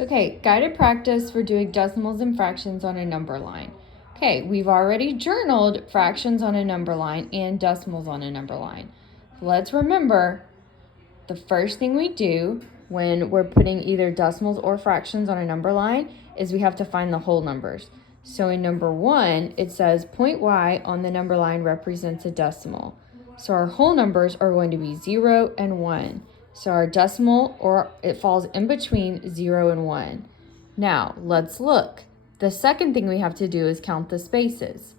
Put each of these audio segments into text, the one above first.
Okay, guided practice for doing decimals and fractions on a number line. Okay, we've already journaled fractions on a number line and decimals on a number line. Let's remember the first thing we do when we're putting either decimals or fractions on a number line is we have to find the whole numbers. So in number 1, it says point y on the number line represents a decimal. So our whole numbers are going to be 0 and 1. So our decimal, or it falls in between 0 and 1. Now, let's look. The second thing we have to do is count the spaces.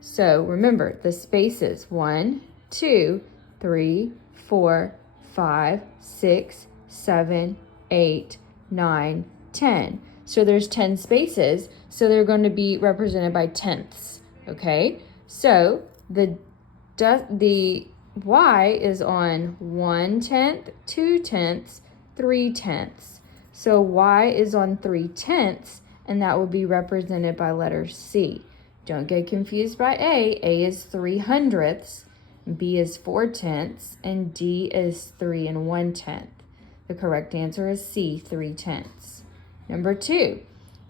So remember, the spaces 1, 2, 3, 4, 5, 6, 7, 8, 9, 10. So there's 10 spaces, so they're going to be represented by tenths, okay? So the y is on 1/10, 2/10, 3/10. So y is on 3/10, and that will be represented by letter C. Don't get confused by A. A is 3/100, B is 4/10, and D is 3 1/10. The correct answer is C, 3/10. Number 2,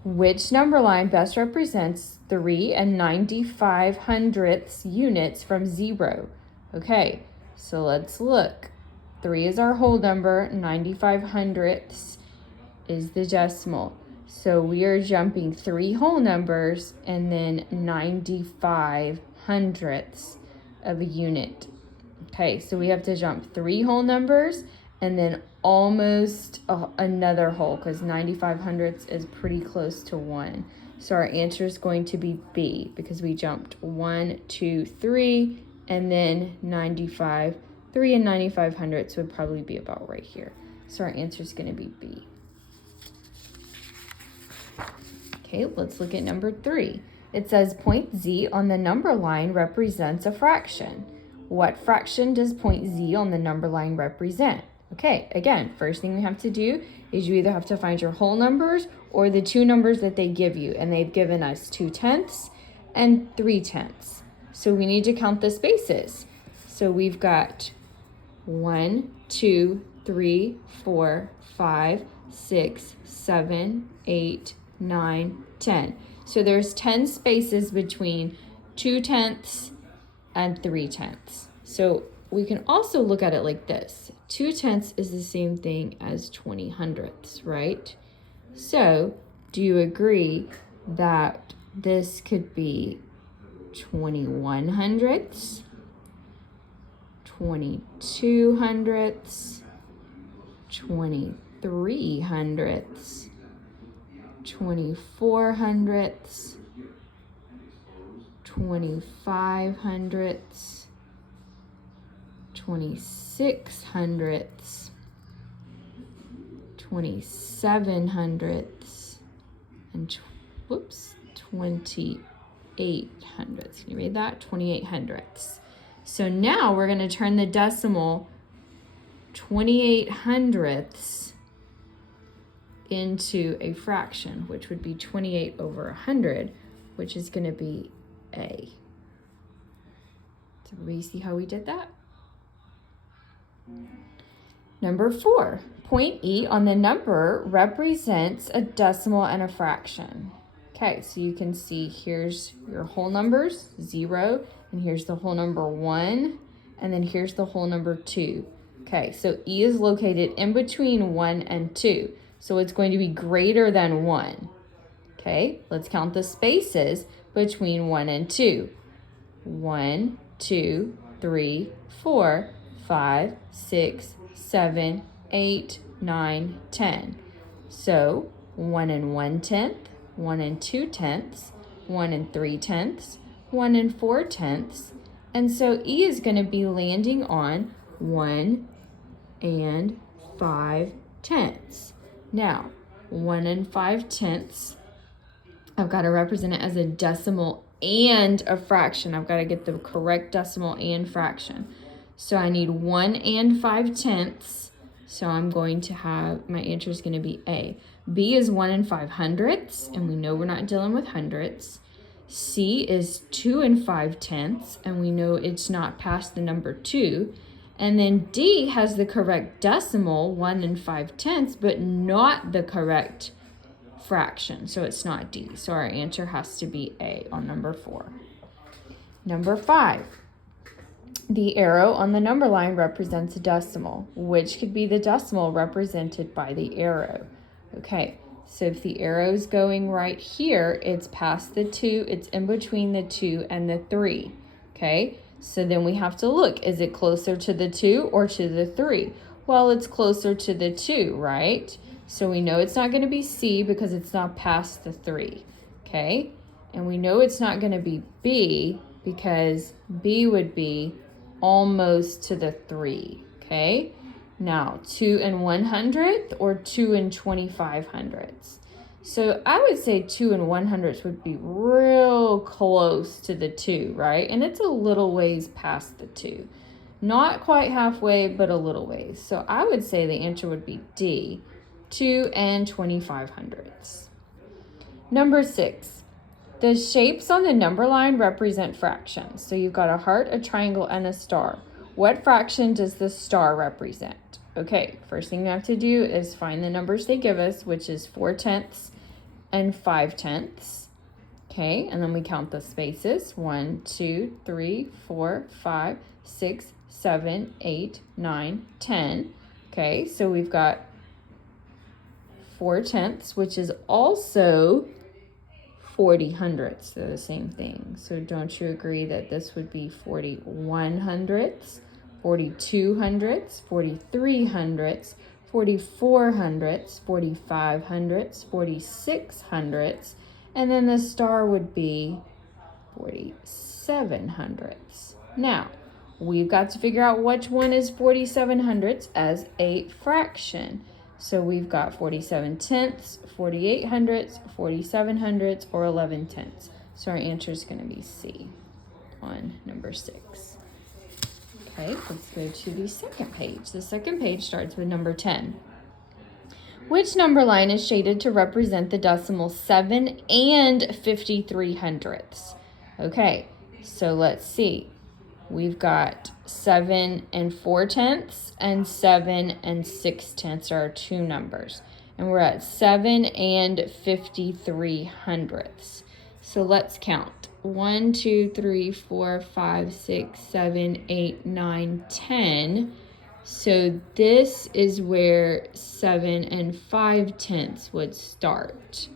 which number line best represents 3 95/100 units from 0? Okay, so let's look. 3 is our whole number, 95/100 is the decimal. So we are jumping 3 whole numbers and then 95/100 of a unit. Okay, so we have to jump 3 whole numbers and then almost another whole, because 95/100 is pretty close to 1. So our answer is going to be B, because we jumped 1, 2, 3, and then 95. 3 and 95/100 would probably be about right here. So our answer is going to be B. Okay, let's look at number 3. It says point Z on the number line represents a fraction. What fraction does point Z on the number line represent? Okay, again, first thing we have to do is you either have to find your whole numbers or the 2 numbers that they give you, and they've given us 2/10 and 3/10. So we need to count the spaces. So we've got 1, 2, 3, 4, 5, 6, 7, 8, 9, 10. So there's 10 spaces between 2/10 and 3/10. So we can also look at it like this. 2/10 is the same thing as 20/100, right? So do you agree that this could be 21/100, 22/100, 23/100, 24/100, 25/100, 26/100, 27/100, and 28/100. Can you read that? 28/100. So now we're going to turn the decimal 28/100 into a fraction, which would be 28/100, which is going to be A. So we see how we did that? Number 4, point E on the number represents a decimal and a fraction. Okay, so you can see here's your whole numbers, 0, and here's the whole number 1, and then here's the whole number 2. Okay, so E is located in between 1 and 2, so it's going to be greater than 1. Okay, let's count the spaces between 1 and 2. 1, 2, 3, 4, 5, 6, 7, 8, 9, 10. So 1 1/10, 1 2/10, 1 3/10, 1 4/10. And so E is going to be landing on 1 5/10. Now, 1 5/10, I've got to represent it as a decimal and a fraction. I've got to get the correct decimal and fraction. So I need 1 5/10. So I'm going to have, my answer is going to be A. B is 1 500, and we know we're not dealing with hundreds. C is 2 5/10, and we know it's not past the number 2. And then D has the correct decimal, 1 and 5/10, but not the correct fraction. So it's not D. So our answer has to be A on number 4. Number 5. The arrow on the number line represents a decimal. Which could be the decimal represented by the arrow? Okay, so if the arrow is going right here, it's past the 2, it's in between the 2 and the 3. Okay, so then we have to look. Is it closer to the 2 or to the 3? Well, it's closer to the 2, right? So we know it's not going to be C because it's not past the 3. Okay, and we know it's not going to be B because B would be almost to the 3. Okay, now 2 and 100th or 2 and 2500ths. So I would say 2 and 100ths would be real close to the 2, right? And it's a little ways past the 2. Not quite halfway, but a little ways. So I would say the answer would be D, 2 and 2500ths. Number 6. The shapes on the number line represent fractions. So you've got a heart, a triangle, and a star. What fraction does the star represent? Okay, first thing you have to do is find the numbers they give us, which is 4/10 and 5/10. Okay, and then we count the spaces. 1, 2, 3, 4, 5, 6, 7, 8, 9, 10. Okay, so we've got 4/10, which is also 40/100ths. They're the same thing. So don't you agree that this would be 41/100ths, 42/100ths, 43/100ths, 44/100ths, 45/100ths, 46/100ths, and then the star would be 47/100ths. Now, we've got to figure out which one is 47/100ths as a fraction. So we've got 47/10ths, 48/100ths, 47/100ths, or 11/10ths. So our answer is going to be C on number 6. Okay, let's go to the second page. The second page starts with number 10. Which number line is shaded to represent the decimal 7 and 53/100ths? Okay, so let's see. We've got 7 and 4/10 and 7 and 6/10 are our two numbers. And we're at 7 and 53/100ths. So let's count. 1, 2, 3, 4, 5, 6, 7, 8, 9, 10. So this is where 7 and 5/10 would start.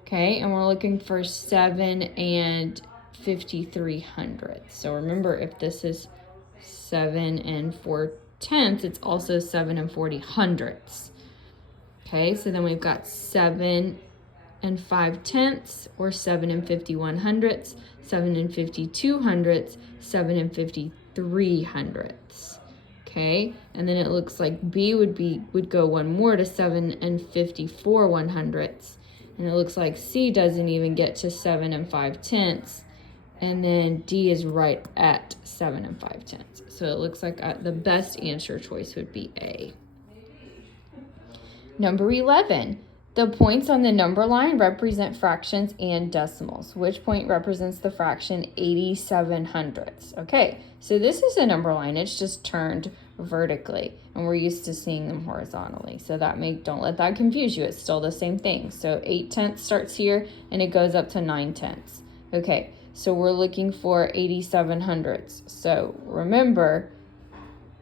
Okay, and we're looking for 7 and 53/100ths. So remember, if this is 7 and 4/10, it's also 7 and 40/100ths. Okay, so then we've got 7 and 5/10 or 7 and 51/100ths, 7 and 52/100ths, 7 and 53/100ths. Okay, and then it looks like B would go one more to 7 and 54/100ths, and it looks like C doesn't even get to 7 and 5/10. And then D is right at 7 and 5/10. So it looks like the best answer choice would be A. Number 11. The points on the number line represent fractions and decimals. Which point represents the fraction 87/100ths? Okay, so this is a number line. It's just turned vertically, and we're used to seeing them horizontally. So don't let that confuse you. It's still the same thing. So 8/10 starts here, and it goes up to 9/10. Okay. So we're looking for 87/100ths. So remember,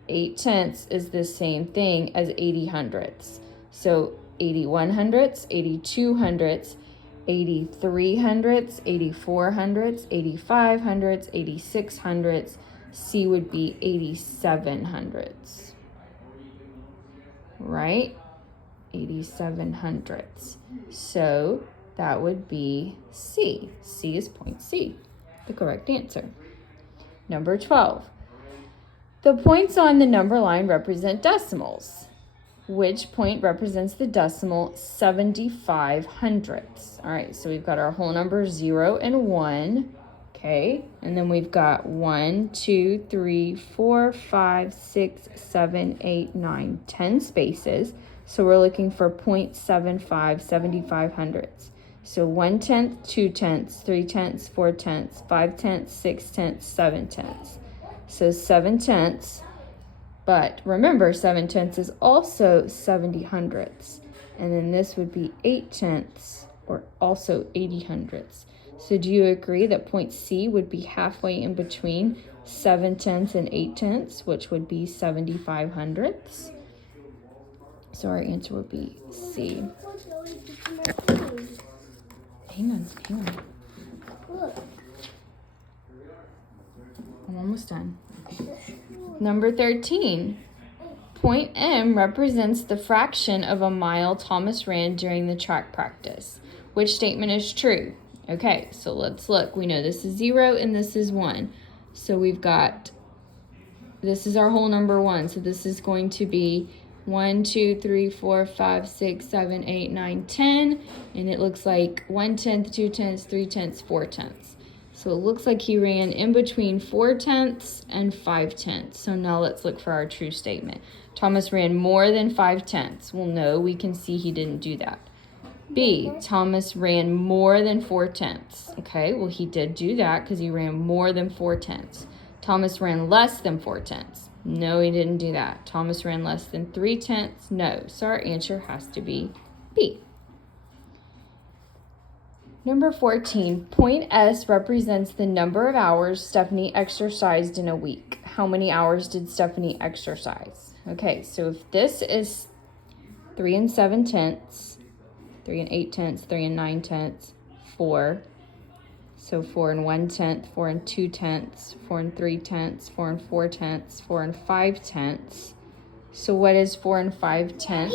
8/10 is the same thing as 80/100ths. So 81/100ths, 82/100ths, 83/100ths, 84/100ths, 85/100ths, 86/100ths. C would be 87/100ths. Right? 87/100ths. So that would be C. C is point C, the correct answer. Number 12. The points on the number line represent decimals. Which point represents the decimal 75/100ths? All right, so we've got our whole numbers 0 and 1. Okay, and then we've got 1, 2, 3, 4, 5, 6, 7, 8, 9, 10 spaces. So we're looking for 0.75, 75/100ths. So 1/10, 2/10, 3/10, 4/10, 5/10, 6/10, 7/10. So 7/10 But remember, 7/10 is also 70 hundredths. And then this would be 8/10, or also 80 hundredths. So do you agree that point C would be halfway in between 7/10 and 8/10, which would be 75 hundredths? So our answer would be C. Hang on. I'm almost done. Number 13. Point M represents the fraction of a mile Thomas ran during the track practice. Which statement is true? Okay, so let's look. We know this is 0 and this is 1. So we've got, this is our whole number 1. So this is going to be 1, 2, 3, 4, 5, 6, 7, 8, 9, 10. And it looks like 1/10, 2/10, 3/10, 4/10. So it looks like he ran in between 4/10 and 5/10. So now let's look for our true statement. Thomas ran more than 5/10. Well, no, we can see he didn't do that. B, Thomas ran more than 4/10. Okay, well, he did do that because he ran more than 4/10. Thomas ran less than 4/10. No, he didn't do that. Thomas ran less than 3/10. No, so our answer has to be B. Number 14, point S represents the number of hours Stephanie exercised in a week. How many hours did Stephanie exercise? Okay, so if this is 3 7/10, 3 8/10, 3 9/10, 4. So 4 1/10, 4 2/10, 4 3/10, 4 4/10, 4 5/10. So what is 4 5/10?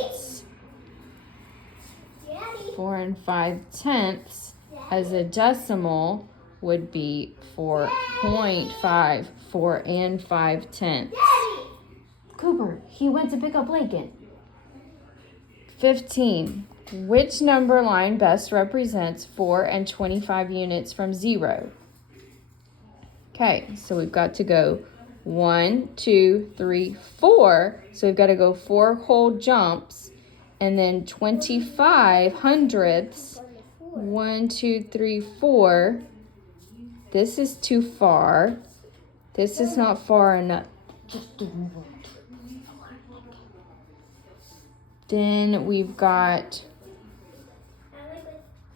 4 5/10 as a decimal would be 4.5, 4 5/10. Cooper, he went to pick up Lincoln. 15. Which number line best represents 4 and 25 units from 0? Okay, so we've got to go 1, 2, 3, 4. So we've got to go 4 whole jumps, and then 25 hundredths. 1, 2, 3, 4. This is too far. This is not far enough. Then we've got,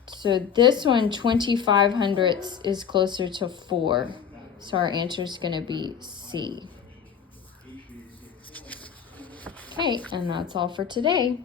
so this one, 25 hundredths is closer to 4. So our answer is going to be C. Okay, and that's all for today.